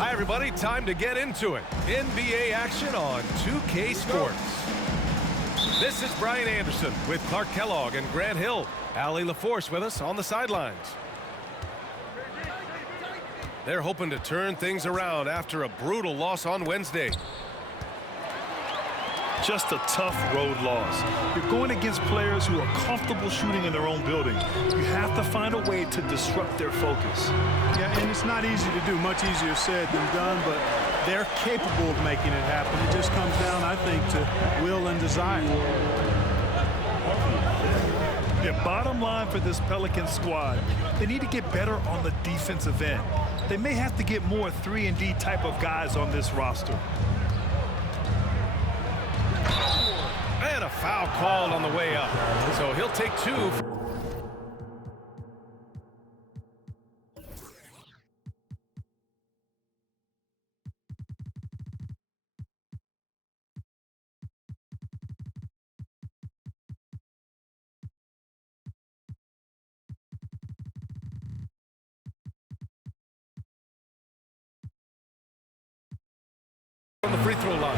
Hi, everybody. Time to get into it. NBA action on 2K Sports. This is Brian Anderson with Clark Kellogg and Grant Hill. Allie LaForce with us on the sidelines. They're hoping to turn things around after a brutal loss on Wednesday. Just a tough road loss. You're going against players who are comfortable shooting in their own building. You have to find a way to disrupt their focus. Yeah, and it's not easy to do. Much easier said than done, but they're capable of making it happen. It just comes down, I think, to will and desire. Yeah, bottom line for this Pelicans squad, they need to get better on the defensive end. They may have to get more 3-and-D type of guys on this roster. And a foul called on the way up. So he'll take two. On the free throw line.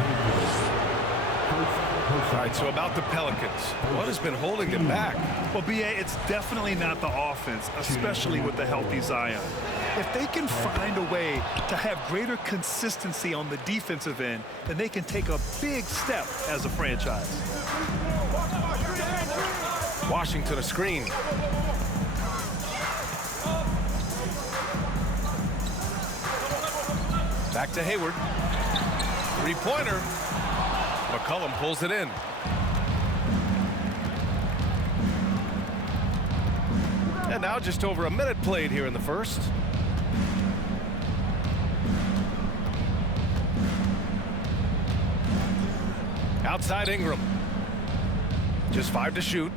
All right, so about the Pelicans, what has been holding them back? Well, B.A., it's definitely not the offense, especially with the healthy Zion. If they can find a way to have greater consistency on the defensive end, then they can take a big step as a franchise. Washington a screen. Back to Hayward. Three-pointer. McCollum pulls it in. And now just over a minute played here in the first. Outside Ingram. Just 5 to shoot.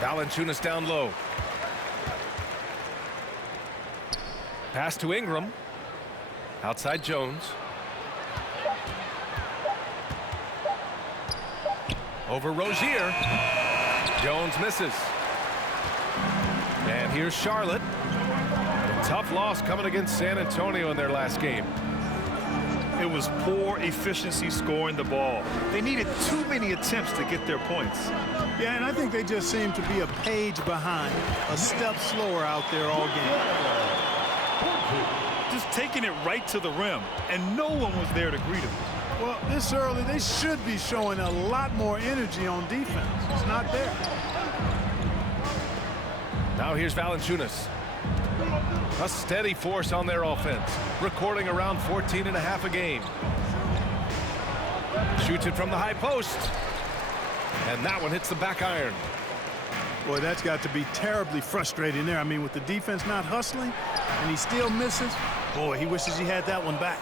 Valanciunas down low. Pass to Ingram. Outside Jones. Over Rozier. Jones misses. And here's Charlotte. A tough loss coming against San Antonio in their last game. It was poor efficiency scoring the ball. They needed too many attempts to get their points. Yeah, and I think they just seem to be a page behind, a step slower out there all game. Just taking it right to the rim, and no one was there to greet him. Well, this early, they should be showing a lot more energy on defense. It's not there. Now here's Valanciunas. A steady force on their offense, recording around 14.5 a game. Shoots it from the high post. And that one hits the back iron. Boy, that's got to be terribly frustrating there. I mean, with the defense not hustling, and he still misses, boy, he wishes he had that one back.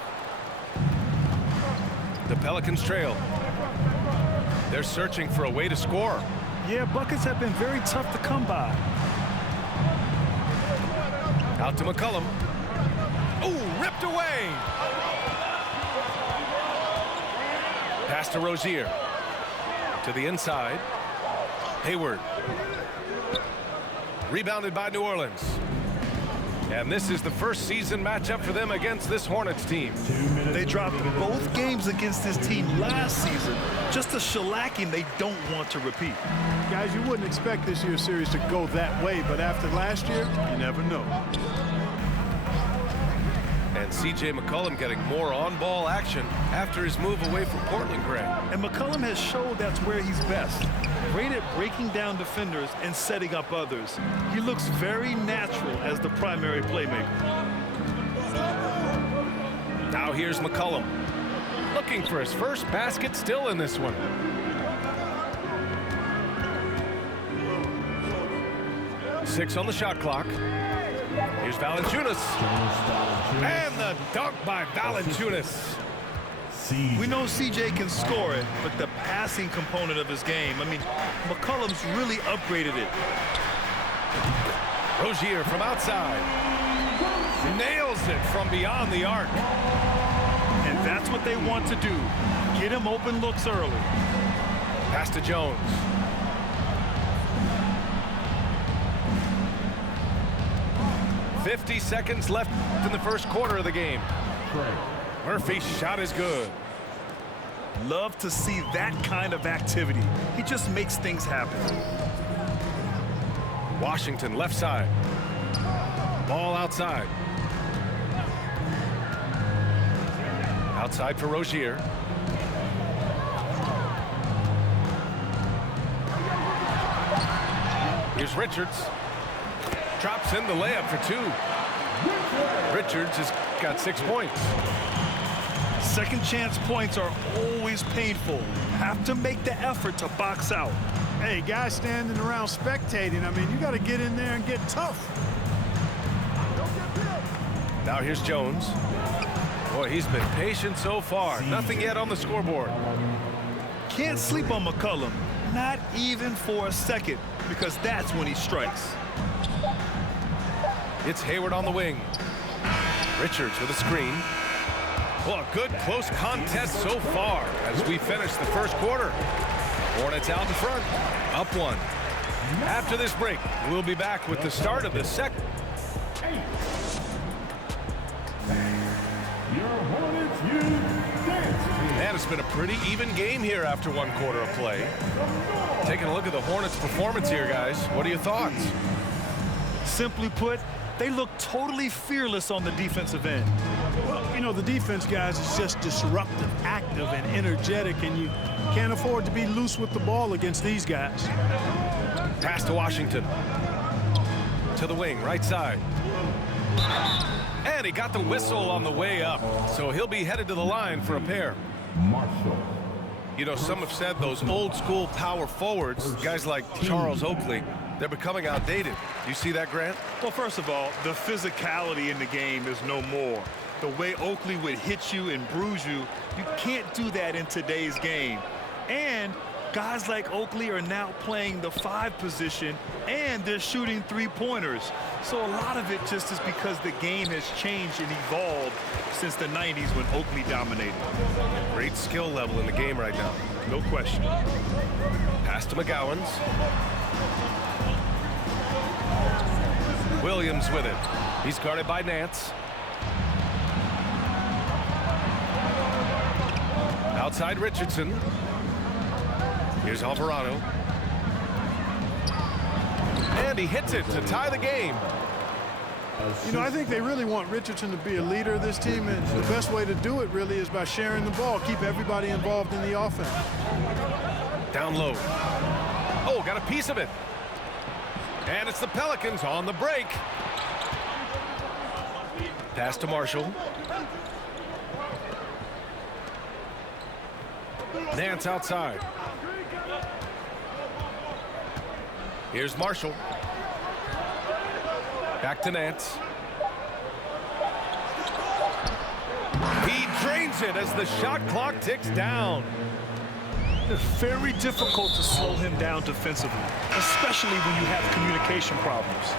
The Pelicans trail. They're searching for a way to score. Yeah, buckets have been very tough to come by. Out to McCollum. Ooh, ripped away. Pass to Rozier. To the inside. Hayward. Rebounded by New Orleans. And this is the first season matchup for them against this Hornets team. They dropped both games against this team last season. Just a shellacking they don't want to repeat. Guys, you wouldn't expect this year's series to go that way, but after last year, you never know. And C.J. McCollum getting more on-ball action after his move away from Portland, Greg. And McCollum has showed that's where he's best. Great at breaking down defenders and setting up others. He looks very natural as the primary playmaker. Now here's McCollum. Looking for his first basket still in this one. Six on the shot clock. Here's Valanciunas. And the dunk by Valanciunas. We know CJ can score it, but the passing component of his game, I mean, McCollum's really upgraded it. Rozier from outside. Nails it from beyond the arc. And that's what they want to do. Get him open looks early. Pass to Jones. 50 seconds left in the first quarter of the game. Murphy's shot is good. Love to see that kind of activity. He just makes things happen. Washington left side. Ball outside. Outside for Rozier. Here's Richards. Drops in the layup for 2. Richards has got 6 points. Second chance points are always painful. Have to make the effort to box out. Hey, guys standing around spectating, I mean, you got to get in there and get tough. Now here's Jones. Boy, he's been patient so far. Nothing yet on the scoreboard. Can't sleep on McCollum, not even for a second, because that's when he strikes. It's Hayward on the wing. Richards with a screen. Well, a good close contest so far as we finish the first quarter. Hornets out in front, up 1. After this break, we'll be back with the start of the second. And it's been a pretty even game here after 1 quarter of play. Taking a look at the Hornets' performance here, guys. What are your thoughts? Simply put, they look totally fearless on the defensive end. Well, you know, the defense, guys, is just disruptive, active, and energetic, and you can't afford to be loose with the ball against these guys. Pass to Washington. To the wing, right side. And he got the whistle on the way up, so he'll be headed to the line for a pair. Marshall. You know, some have said those old-school power forwards, guys like Charles Oakley, they're becoming outdated. Do you see that, Grant? Well, first of all, the physicality in the game is no more. The way Oakley would hit you and bruise you, you can't do that in today's game. And guys like Oakley are now playing the 5 position, and they're shooting 3-pointers. So a lot of it just is because the game has changed and evolved since the 90s when Oakley dominated. Great skill level in the game right now. No question. Pass to McGowens. Williams with it. He's guarded by Nance. Outside Richardson. Here's Alvarado. And he hits it to tie the game. You know, I think they really want Richardson to be a leader of this team, and the best way to do it really is by sharing the ball, keep everybody involved in the offense. Down low. Oh, got a piece of it. And it's the Pelicans on the break. Pass to Marshall. Nance outside. Here's Marshall. Back to Nance. He drains it as the shot clock ticks down. It's very difficult to slow him down defensively, especially when you have communication problems.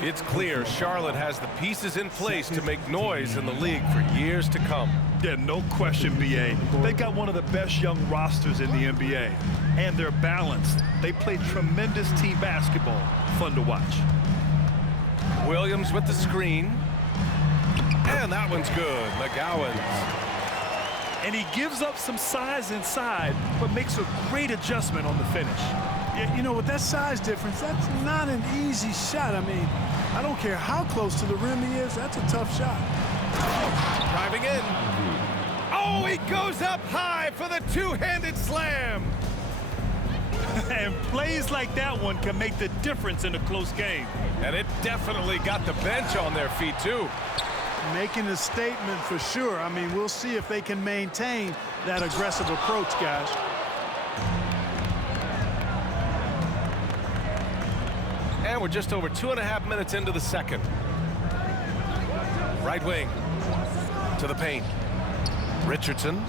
It's clear Charlotte has the pieces in place to make noise in the league for years to come. Yeah, no question, B.A. They got one of the best young rosters in the NBA, and they're balanced. They play tremendous team basketball. Fun to watch. Williams with the screen. And that one's good. McGowens. And he gives up some size inside, but makes a great adjustment on the finish. Yeah, you know, with that size difference, that's not an easy shot. I mean, I don't care how close to the rim he is, that's a tough shot. Driving in. Oh, he goes up high for the two-handed slam. And plays like that one can make the difference in a close game. And it definitely got the bench on their feet, too. Making a statement for sure. I mean, we'll see if they can maintain that aggressive approach, guys. And we're just over 2.5 minutes into the second. Right wing to the paint. Richardson.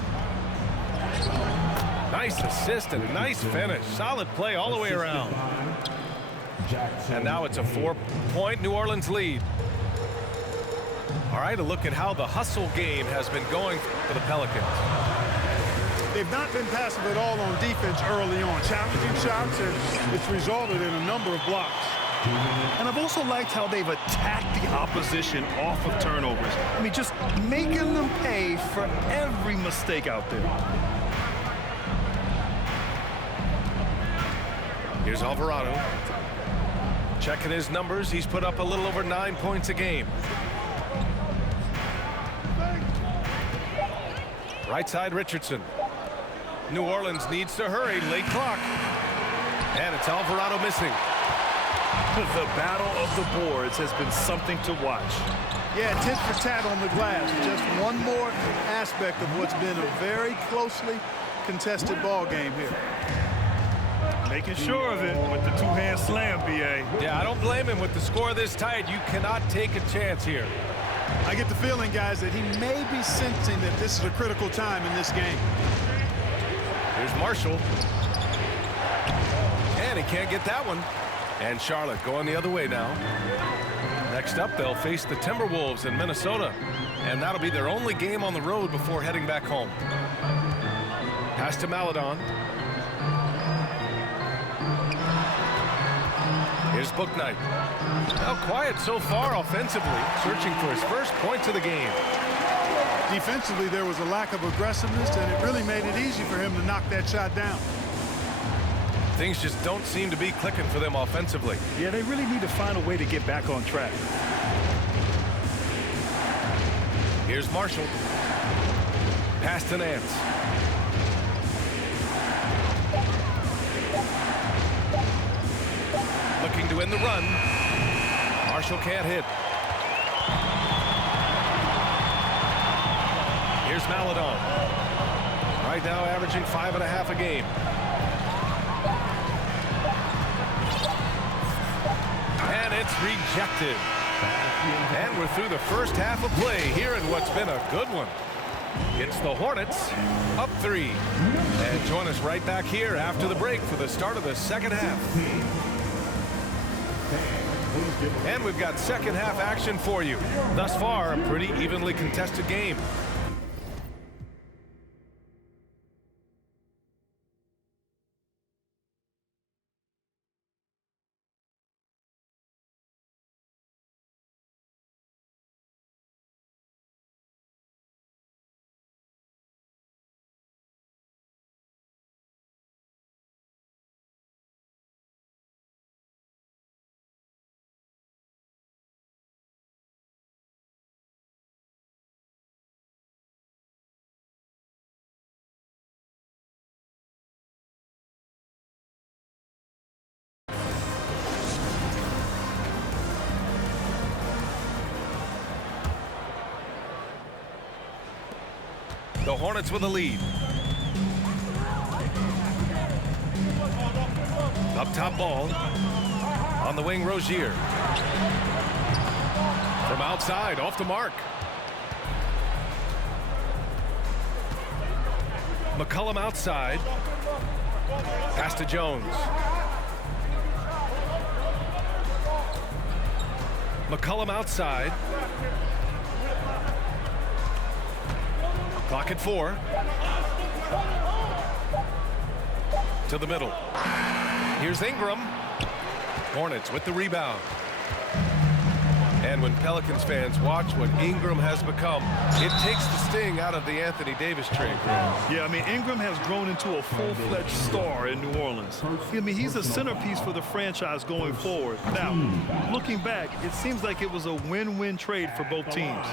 Nice assist and nice finish. Solid play all the way around. And now it's a 4-point New Orleans lead. All right, a look at how the hustle game has been going for the Pelicans. They've not been passive at all on defense early on. Challenging shots, and it's resulted in a number of blocks. And I've also liked how they've attacked the opposition off of turnovers. I mean, just making them pay for every mistake out there. Here's Alvarado. Checking his numbers, he's put up a little over 9 points a game. Right side, Richardson. New Orleans needs to hurry, late clock. And it's Alvarado missing. The battle of the boards has been something to watch. Yeah, tit for tat on the glass. Just one more aspect of what's been a very closely contested ball game here. Making sure of it with the two-hand slam, B.A. Yeah, I don't blame him with the score this tight. You cannot take a chance here. I get the feeling, guys, that he may be sensing that this is a critical time in this game. Here's Marshall. And he can't get that one. And Charlotte going the other way now. Next up, they'll face the Timberwolves in Minnesota. And that'll be their only game on the road before heading back home. Pass to Maledon. Here's Bouknight. Now quiet so far offensively, searching for his first points of the game. Defensively, there was a lack of aggressiveness, and it really made it easy for him to knock that shot down. Things just don't seem to be clicking for them offensively. Yeah, they really need to find a way to get back on track. Here's Marshall. Pass to Nance. Looking to win the run. Marshall can't hit. Here's Maledon. Right now averaging 5.5 a game. And it's rejected. And we're through the first half of play here in what's been a good one. It's the Hornets up 3. And join us right back here after the break for the start of the second half. And we've got second half action for you. Thus far, a pretty evenly contested game. The Hornets with a lead. Up top ball. On the wing, Rozier. From outside, off the mark. McCollum outside. Pass to Jones. McCollum outside. Clock at 4. To the middle. Here's Ingram. Hornets with the rebound. And when Pelicans fans watch what Ingram has become, it takes the sting out of the Anthony Davis trade. Yeah, I mean, Ingram has grown into a full-fledged star in New Orleans. I mean, he's a centerpiece for the franchise going forward. Now, looking back, it seems like it was a win-win trade for both teams.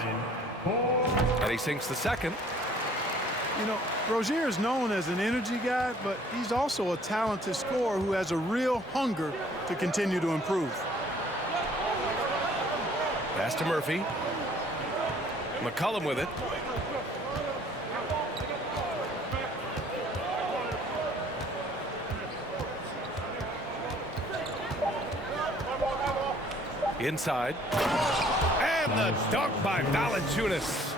And he sinks the second. You know, Rozier is known as an energy guy, but he's also a talented scorer who has a real hunger to continue to improve. Pass to Murphy. McCollum with it. Inside. And the dunk by Valanciunas.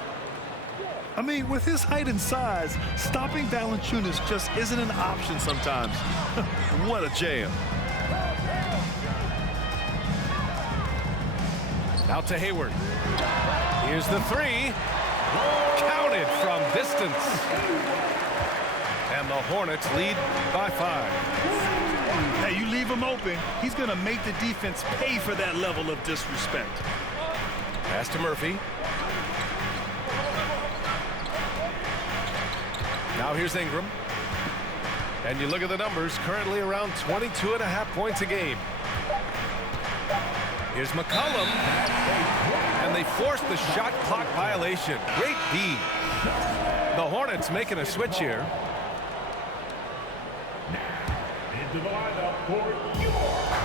I mean, with his height and size, stopping Valanciunas just isn't an option sometimes. What a jam. Out to Hayward. Here's the 3. Counted from distance. And the Hornets lead by 5. Hey, you leave him open, he's going to make the defense pay for that level of disrespect. Pass to Murphy. Now here's Ingram. And you look at the numbers, currently around 22.5 points a game. Here's McCollum. And they force the shot clock violation. Great D. The Hornets making a switch here.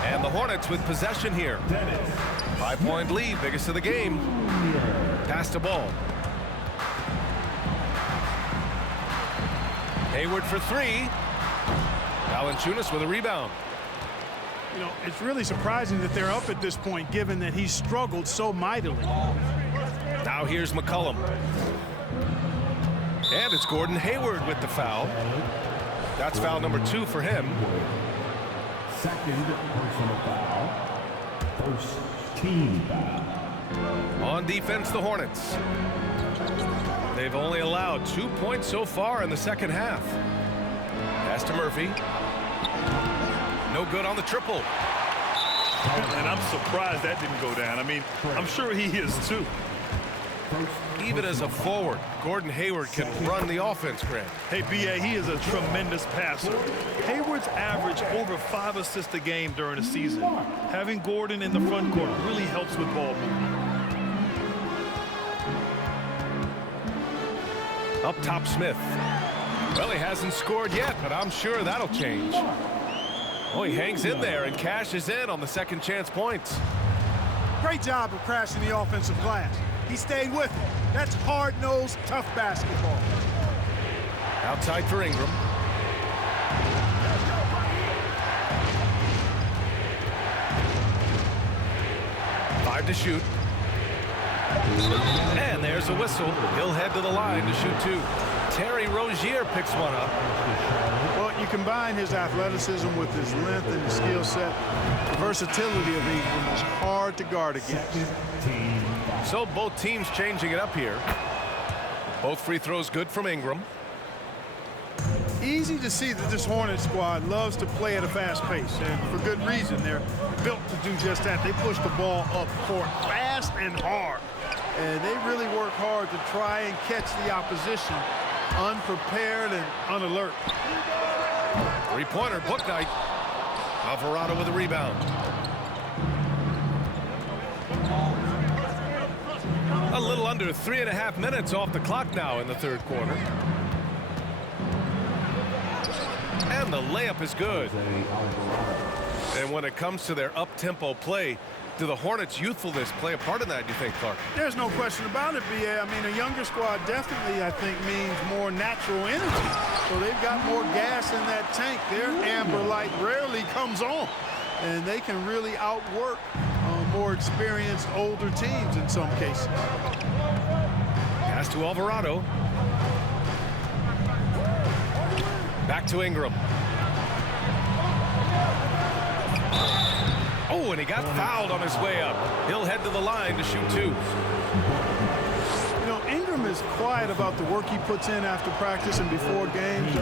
And the Hornets with possession here. 5-point lead, biggest of the game. Pass the ball. Hayward for three. Valanciunas with a rebound. You know, it's really surprising that they're up at this point, given that he's struggled so mightily. Now here's McCollum. And it's Gordon Hayward with the foul. That's foul number 2 for him. Second personal foul. First team foul. On defense, the Hornets. They've only allowed 2 points so far in the second half. Pass to Murphy. No good on the triple. And I'm surprised that didn't go down. I mean, I'm sure he is too. Even as a forward, Gordon Hayward can run the offense, Grant. Hey, B.A., he is a tremendous passer. Hayward's averaged over 5 assists a game during the season. Having Gordon in the front court really helps with ball movement. Up top, Smith. Well, he hasn't scored yet, but I'm sure that'll change. Oh, he hangs in there and cashes in on the second chance points. Great job of crashing the offensive glass. He stayed with it. That's hard-nosed, tough basketball. Outside for Ingram. Five to shoot. And there's a whistle. He'll head to the line to shoot 2. Terry Rozier picks one up. Well, you combine his athleticism with his length and his skill set. The versatility of Ingram is hard to guard against. So both teams changing it up here. Both free throws good from Ingram. Easy to see that this Hornets squad loves to play at a fast pace, and for good reason. They're built to do just that. They push the ball up court fast and hard, and they really work hard to try and catch the opposition unprepared and unalert. Three-pointer, book night. Alvarado with a rebound. A little under 3.5 minutes off the clock now in the third quarter. And the layup is good. And when it comes to their up-tempo play, do the Hornets' youthfulness play a part in that, you think, Clark? There's no question about it, B.A. I mean, a younger squad definitely, I think, means more natural energy. So they've got more gas in that tank. Their amber light rarely comes on. And they can really outwork more experienced, older teams in some cases. Pass to Alvarado. Back to Ingram. Oh, and he got fouled on his way up. He'll head to the line to shoot 2. You know, Ingram is quiet about the work he puts in after practice and before games.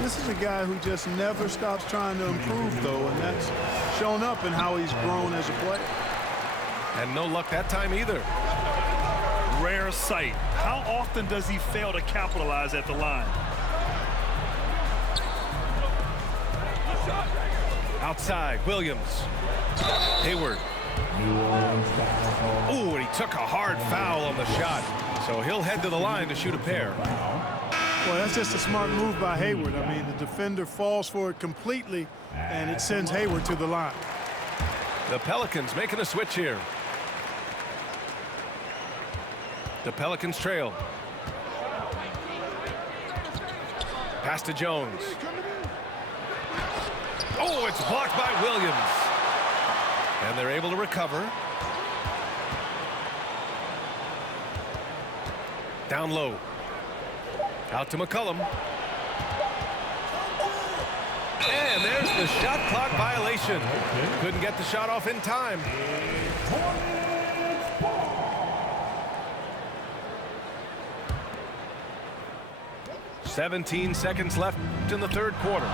This is a guy who just never stops trying to improve, though, and that's shown up in how he's grown as a player. And no luck that time either. Rare sight. How often does he fail to capitalize at the line? Outside, Williams. Hayward. Oh, and he took a hard foul on the shot. So he'll head to the line to shoot a pair. Well, that's just a smart move by Hayward. I mean, the defender falls for it completely, and it sends Hayward to the line. The Pelicans making a switch here. The Pelicans trail. Pass to Jones. Oh, it's blocked by Williams. And they're able to recover. Down low. Out to McCollum. And there's the shot clock violation. Couldn't get the shot off in time. 17 seconds left in the third quarter.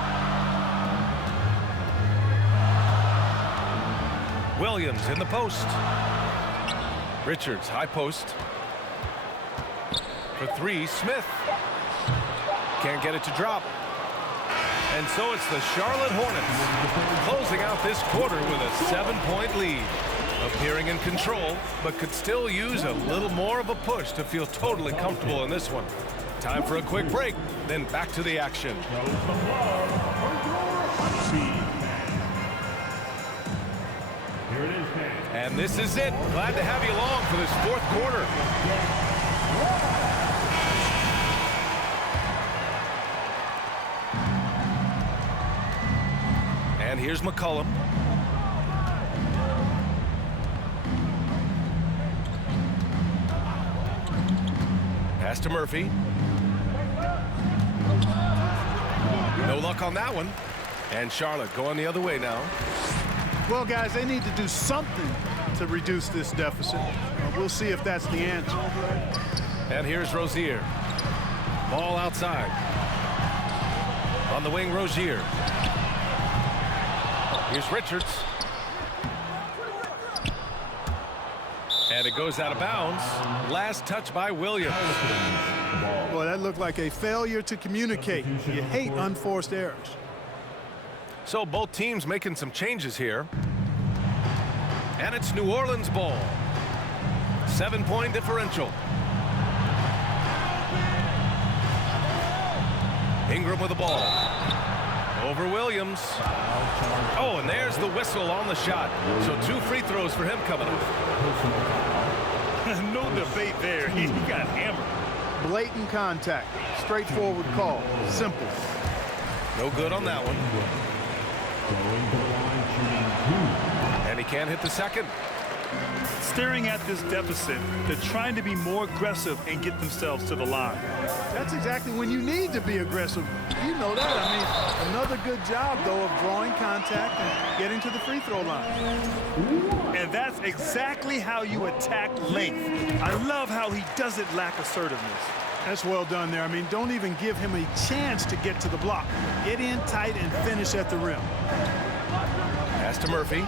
Williams in the post. Richards, high post. For three, Smith. Can't get it to drop. And so it's the Charlotte Hornets closing out this quarter with a 7-point lead. Appearing in control, but could still use a little more of a push to feel totally comfortable in this one. Time for a quick break, then back to the action. Here it is, man. And this is it. Glad to have you along for this fourth quarter. And here's McCollum. Pass to Murphy. No luck on that one. And Charlotte going the other way now. Well, guys, they need to do something to reduce this deficit. We'll see if that's the answer. And here's Rozier. Ball outside. On the wing, Rozier. Here's Richards. And it goes out of bounds. Last touch by Williams. Boy, that looked like a failure to communicate. You hate unforced errors. So both teams making some changes here. And it's New Orleans ball. 7-point differential. Ingram with the ball. Over Williams. Oh, and there's the whistle on the shot. So 2 free throws for him coming up. No debate there. He got hammered. Blatant contact. Straightforward call. Simple. No good on that one. And he can't hit the second. Staring at this deficit, they're trying to be more aggressive and get themselves to the line. That's exactly when you need to be aggressive. You know that. I mean, another good job, though, of drawing contact and getting to the free throw line. And that's exactly how you attack length. I love how he doesn't lack assertiveness. That's well done there. I mean, don't even give him a chance to get to the block. Get in tight and finish at the rim. Pass to Murphy.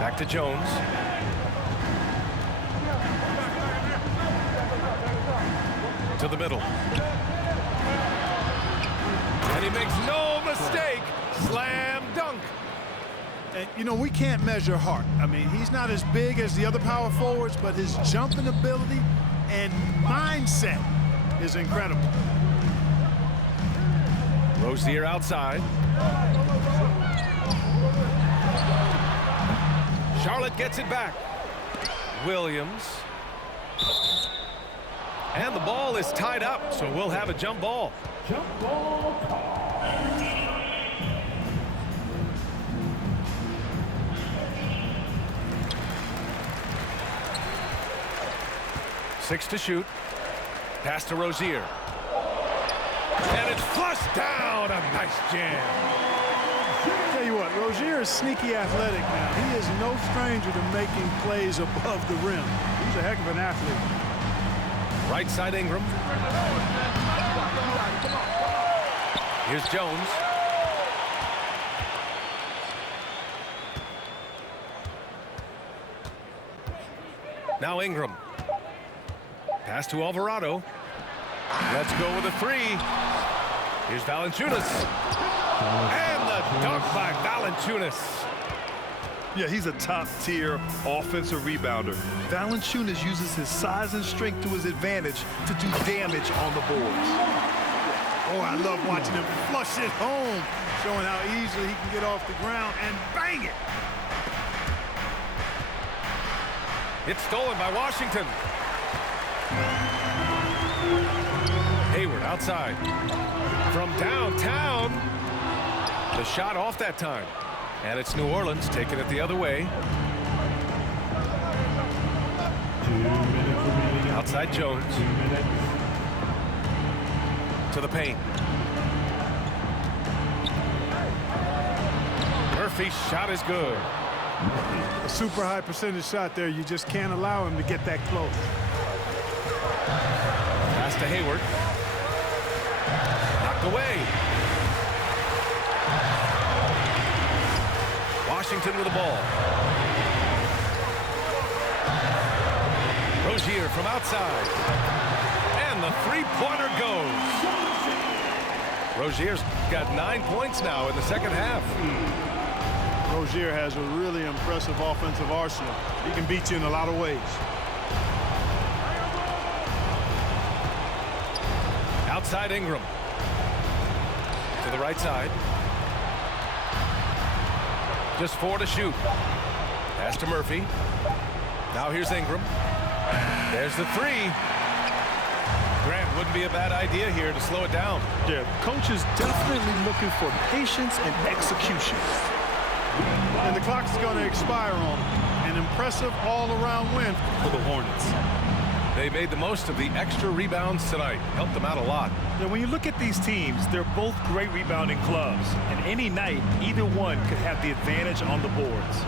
Back to Jones. To the middle. And he makes no mistake. Slam dunk. And, you know, we can't measure heart. I mean, he's not as big as the other power forwards, but his jumping ability and mindset is incredible. Rozier outside. Charlotte gets it back. Williams. And the ball is tied up, so we'll have a jump ball. Jump ball call. 6 to shoot. Pass to Rozier. And it's flushed down. A nice jam. Tell you what, Rozier is sneaky athletic now. He is no stranger to making plays above the rim. He's a heck of an athlete. Right side Ingram. Here's Jones. Now Ingram. Pass to Alvarado. Let's go with a 3. Here's Valanciunas. And the dunk by Valanciunas. Yeah, he's a top-tier offensive rebounder. Valanciunas uses his size and strength to his advantage to do damage on the boards. Oh, I love watching him flush it home, showing how easily he can get off the ground and bang it. It's stolen by Washington. Hayward outside. From downtown. The shot off that time. And it's New Orleans taking it the other way. 2 minutes remaining. Outside Jones. 2 minutes. To the paint. Murphy's shot is good. A super high percentage shot there. You just can't allow him to get that close. Pass to Hayward. Knocked away. Washington with the ball. Rozier from outside. And the three-pointer goes. Rozier's got 9 points now in the second half. Rozier has a really impressive offensive arsenal. He can beat you in a lot of ways. Outside Ingram. To the right side. Just 4 to shoot. Pass to Murphy. Now here's Ingram. There's the three. Grant, wouldn't be a bad idea here to slow it down. Yeah, coach is definitely looking for patience and execution. And the clock is going to expire on him. An impressive all-around win for the Hornets. They made the most of the extra rebounds tonight. Helped them out a lot. Now, when you look at these teams, they're both great rebounding clubs. And any night, either one could have the advantage on the boards.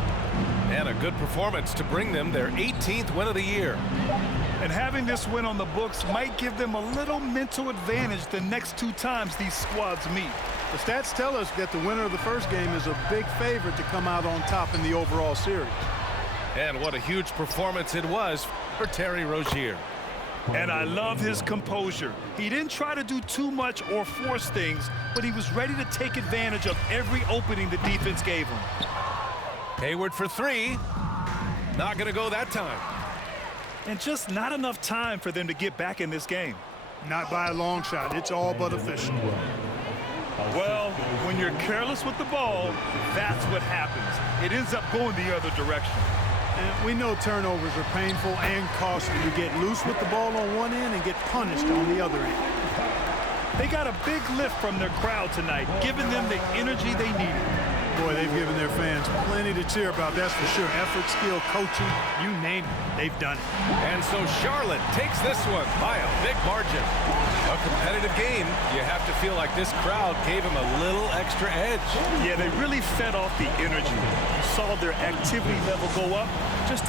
And a good performance to bring them their 18th win of the year. And having this win on the books might give them a little mental advantage the next 2 times these squads meet. The stats tell us that the winner of the first game is a big favorite to come out on top in the overall series. And what a huge performance it was for Terry Rozier. And I love his composure. He didn't try to do too much or force things, but he was ready to take advantage of every opening the defense gave him. Hayward for 3. Not going to go that time. And just not enough time for them to get back in this game. Not by a long shot. It's all but official. Well, when you're careless with the ball, that's what happens. It ends up going the other direction. And we know turnovers are painful and costly. You get loose with the ball on one end and get punished on the other end. They got a big lift from their crowd tonight, giving them the energy they needed. Boy, they've given their fans plenty to cheer about, that's for sure. Effort, skill, coaching, you name it, they've done it. And so Charlotte takes this one by a big margin. A competitive game, you have to feel like this crowd gave them a little extra edge. Yeah, they really fed off the energy. You saw their activity level go up just